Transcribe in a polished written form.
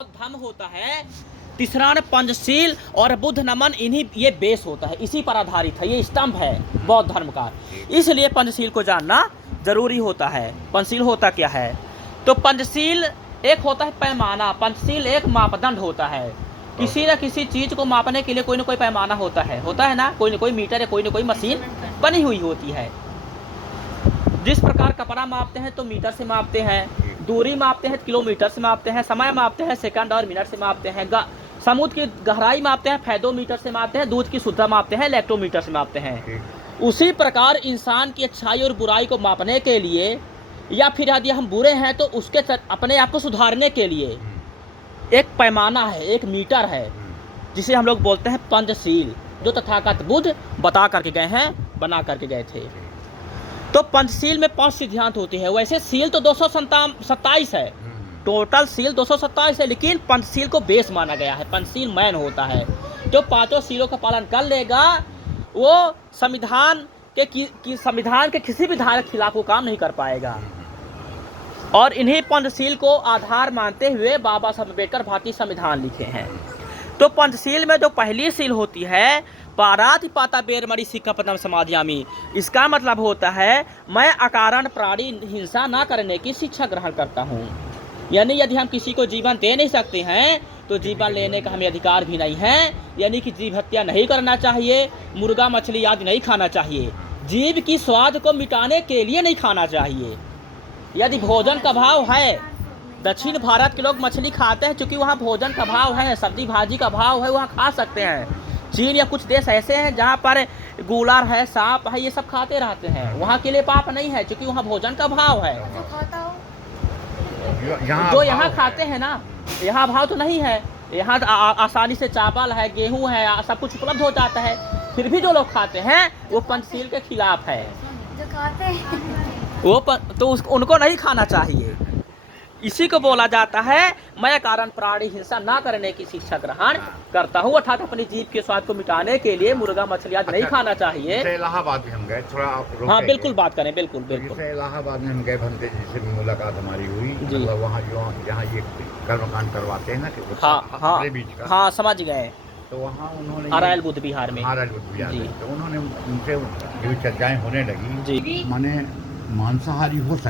धर्म होता है, तीसरा न पंचशील और बुद्ध नमन, इन्हीं ये बेस होता है, इसी पर आधारित है, ये स्तंभ है बौद्ध धर्म का। इसलिए पंचशील को जानना जरूरी होता है। पंचशील होता क्या है? तो पंचशील एक होता है पैमाना, पंचशील एक मापदंड होता है। किसी न किसी चीज को मापने के लिए कोई ना कोई पैमाना होता है ना, कोई ना कोई मीटर या कोई ना कोई मशीन बनी हुई होती है। जिस प्रकार कपड़ा मापते हैं तो मीटर से मापते हैं, दूरी मापते हैं किलोमीटर से मापते हैं, समय मापते हैं सेकंड और मिनट से मापते हैं, समुद्र की गहराई मापते हैं फेदोमीटर से मापते हैं, दूध की शुद्धता मापते हैं इलेक्ट्रोमीटर से मापते हैं। उसी प्रकार इंसान की अच्छाई और बुराई को मापने के लिए, या फिर यदि हम बुरे हैं तो उसके अपने आप को सुधारने के लिए एक पैमाना है, एक मीटर है, जिसे हम लोग बोलते हैं पंचशील, जो तथागत बुद्ध बता करके गए हैं, बना करके गए थे। तो पंचशील में 5 सिद्धांत होते हैं। वैसे सील तो 227 है, टोटल सील 227 है, लेकिन पंचशील को बेस माना गया है। पंचशील मैन होता है जो 5 सीलों का पालन कर लेगा, वो संविधान के किसी भी धारा के खिलाफ वो काम नहीं कर पाएगा। और इन्हीं पंचशील को आधार मानते हुए बाबा साहब अम्बेडकर भारतीय संविधान लिखे हैं। तो पंचशील में जो पहली सील होती है, पाराति पाता बेरमणि सिक्कापदम समाधियामि, इसका मतलब होता है मैं अकारण प्राणी हिंसा ना करने की शिक्षा ग्रहण करता हूँ। यानी यदि हम किसी को जीवन दे नहीं सकते हैं तो जीवन लेने का हमें अधिकार भी नहीं है। यानी कि जीव हत्या नहीं करना चाहिए, मुर्गा मछली आदि नहीं खाना चाहिए, जीव की स्वाद को मिटाने के लिए नहीं खाना चाहिए। यदि भोजन का भाव है, दक्षिण भारत के लोग मछली खाते हैं क्योंकि वहाँ भोजन का भाव है, सब्जी भाजी का भाव है, वहाँ खा सकते हैं। चीन या कुछ देश ऐसे हैं जहाँ पर गूलर है, सांप है, ये सब खाते रहते हैं, वहाँ के लिए पाप नहीं है क्योंकि वहाँ भोजन का भाव है। जो यहाँ खाते हैं ना, यहाँ भाव तो नहीं है। यहाँ आसानी से चावल है, गेहूँ है, सब कुछ उपलब्ध हो जाता है, फिर भी जो लोग खाते हैं वो पंचशील के खिलाफ है। जो खाते हैं तो उनको नहीं खाना चाहिए। इसी को बोला जाता है मैं कारण प्राणी हिंसा ना करने की शिक्षा ग्रहण करता हूँ, अर्थात अपनी जीव के स्वाद को मिटाने के लिए मुर्गा मछली आदि नहीं खाना चाहिए। इलाहाबाद में हम गए, थोड़ा आप हाँ बिल्कुल बात करें, बिल्कुल बिल्कुल। जैसे इलाहाबाद में हम गए, भंते जी से मुलाकात हमारी हुई, मतलब वहाँ जहाँ ये कर्मकांड करवाते हैं ना कि हाँ समझ गए। तो वहाँ उन्होंने नारायण बुद्ध बिहार में, तो उन्होंने उनसे जो चर्चाएं होने लगी, जी, माने मांसाहारी हो सकते